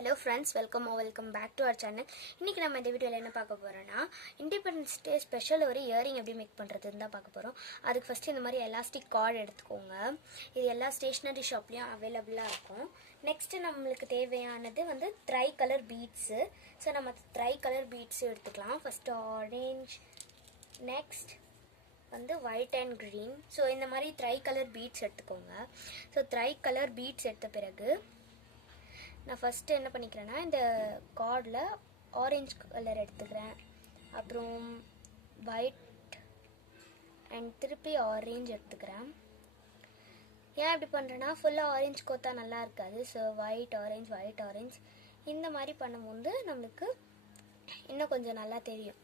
Hello friends, welcome back to our channel. இன்னைக்கு நம்ம இந்த வீடியோல என்ன பார்க்க போறோம்னா இண்டிபெண்டன்ஸ் டே ஸ்பெஷல் ஒரு இயரிங் எப்படி மேக் பண்றதுன்னு தான் பார்க்க போறோம். அதுக்கு ஃபர்ஸ்ட் இந்த மாதிரி எலாஸ்டிக் கார்ட் எடுத்துக்கோங்க. இது எல்லா ஸ்டேஷனரி ஷாப்லயும் அவேலபிளா இருக்கும். நெக்ஸ்ட் நம்மளுக்கு தேவையானது வந்து ட்ரை கலர் பீட்ஸ். சோ நம்ம ட்ரை கலர் பீட்ஸ் எடுத்துக்கலாம். ஃபர்ஸ்ட் ஆரஞ்சு, நெக்ஸ்ட் வந்து ஒயிட் அண்ட் green. ஸோ இந்த மாதிரி ட்ரை கலர் பீட்ஸ் எடுத்துக்கோங்க. ஸோ ட்ரை கலர் பீட்ஸ் எடுத்த பிறகு நான் ஃபஸ்ட்டு என்ன பண்ணிக்கிறேன்னா இந்த கார்டில் ஆரஞ்சு கலர் எடுத்துக்கிறேன், அப்புறம் ஒயிட் அண்ட் திருப்பி ஆரஞ்சு எடுத்துக்கிறேன். ஏன் இப்படி பண்ணுறேன்னா ஃபுல்லாக ஆரஞ்சு கோத்தா நல்லா இருக்காது. ஸோ ஒயிட் ஆரஞ்சு இந்த மாதிரி பண்ணும்போது நம்மளுக்கு இன்னும் கொஞ்சம் நல்லா தெரியும்.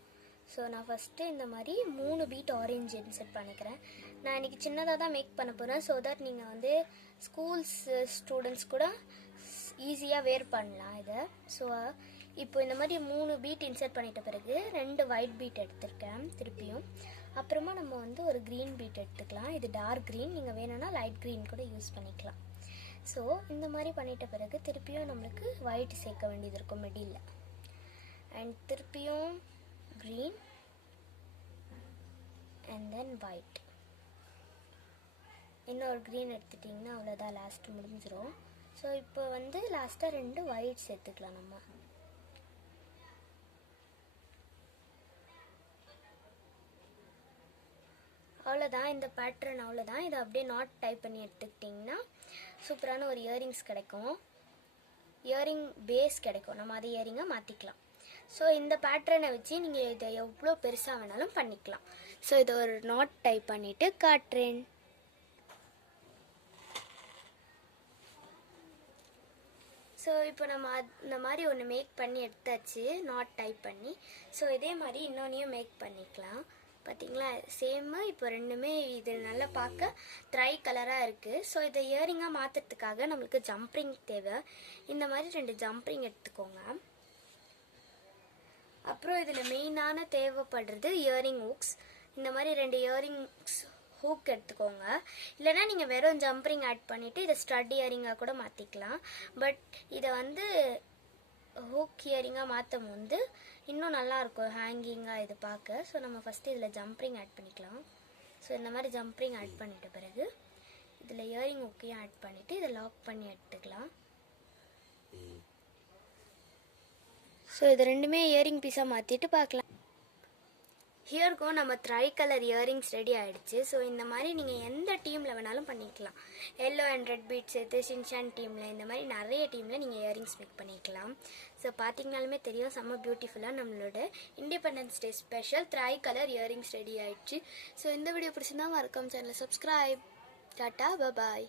ஸோ நான் ஃபஸ்ட்டு இந்த மாதிரி 3 பீட் ஆரஞ்சு இன்செர்ட் பண்ணிக்கிறேன். நான் இன்றைக்கி சின்னதாக தான் மேக் பண்ண போகிறேன். ஸோ தட் நீங்கள் வந்து ஸ்கூல்ஸ் ஸ்டூடெண்ட்ஸ் கூட ஈஸியாக வேர் பண்ணலாம் இதை. ஸோ இப்போ இந்த மாதிரி 3 பீட் இன்செர்ட் பண்ணிட்ட பிறகு 2 ஒயிட் பீட் எடுத்திருக்கேன் திருப்பியும். அப்புறமா நம்ம வந்து ஒரு க்ரீன் பீட் எடுத்துக்கலாம். இது டார்க் க்ரீன், நீங்கள் வேணும்னா லைட் க்ரீன் கூட யூஸ் பண்ணிக்கலாம். ஸோ இந்த மாதிரி பண்ணிட்ட பிறகு திருப்பியும் நம்மளுக்கு ஒயிட் சேர்க்க வேண்டியது இருக்கும் மிடில். அண்ட் திருப்பியும் green and then white. இன்னொரு green எடுத்துட்டிங்கன்னா அவ்வளோதான், லாஸ்ட் முடிஞ்சிடும். ஸோ இப்போ வந்து லாஸ்ட்டாக 2 ஒயிட் சேர்த்துக்கலாம் நம்ம. அவ்வளோதான், இந்த பேட்டர்ன் அவ்வளோதான். இதை அப்படியே நாட் டைப் பண்ணி எடுத்துக்கிட்டிங்கன்னா சூப்பரான ஒரு இயரிங்ஸ் கிடைக்கும், இயரிங் பேஸ் கிடைக்கும். நம்ம அதை இயரிங்காக மாற்றிக்கலாம். ஸோ இந்த பேட்டர்னை வச்சு நீங்கள் இதை எவ்வளோ பெருசாக வேணாலும் பண்ணிக்கலாம். ஸோ இதை ஒரு நாட் டைப் பண்ணிவிட்டு காட்டுறேன். ஸோ இப்போ நம்ம இந்த மாதிரி ஒன்று மேக் பண்ணி எடுத்தாச்சு, நாட் டைப் பண்ணி. ஸோ இதே மாதிரி இன்னொன்னையும் மேக் பண்ணிக்கலாம். பார்த்தீங்களா, சேமு. இப்போ ரெண்டுமே இது நல்லா பார்க்க ட்ரை கலராக இருக்குது. ஸோ இதை இயரிங்காக மாற்றுறதுக்காக நம்மளுக்கு ஜம்ப்ரிங் தேவை. இந்த மாதிரி 2 ஜம்ப்ரிங் எடுத்துக்கோங்க. அப்புறம் இதில் மெயினான தேவைப்படுறது இயரிங் ஹூக்ஸ். இந்த மாதிரி 2 இயரிங்ஸ் ஹூக் எடுத்துக்கோங்க. இல்லைனா நீங்கள் வெறும் ஜம்ப்ரிங் ஆட் பண்ணிவிட்டு இதை ஸ்டட் இயரிங்காக கூட மாற்றிக்கலாம். பட் இதை வந்து ஹூக் இயரிங்காக மாற்றும் போது இன்னும் நல்லாயிருக்கும் ஹேங்கிங்காக இது பார்க்க. ஸோ நம்ம ஃபஸ்ட்டு இதில் ஜம்ப்ரிங் ஆட் பண்ணிக்கலாம். ஸோ இந்த மாதிரி ஜம்ப்ரிங் ஆட் பண்ணிட்ட பிறகு இதில் இயரிங் ஹூக்கையும் ஆட் பண்ணிவிட்டு இதை லாக் பண்ணி எடுத்துக்கலாம். ஸோ இது ரெண்டுமே இயரிங் பீஸாக மாற்றிட்டு பார்க்கலாம். ஹியருக்கும் நம்ம ட்ரை கலர் இயரிங்ஸ் ரெடி ஆகிடுச்சு. ஸோ இந்த மாதிரி நீங்கள் எந்த டீமில் வேணாலும் பண்ணிக்கலாம். எல்லோ அண்ட் ரெட் பீட் சேர்த்து ஷின்சான் டீமில், இந்த மாதிரி நிறைய டீமில் நீங்கள் இயரிங்ஸ் மேக் பண்ணிக்கலாம். ஸோ பார்த்தீங்கனாலுமே தெரியும், செம்ம பியூட்டிஃபுல்லாக நம்மளோட independence day special try colour earrings ready ஆகிடுச்சு. ஸோ இந்த வீடியோ பிடிச்சிருந்தா மறக்காம சேனலை சப்ஸ்கிரைப். டாட்டா, பாய்.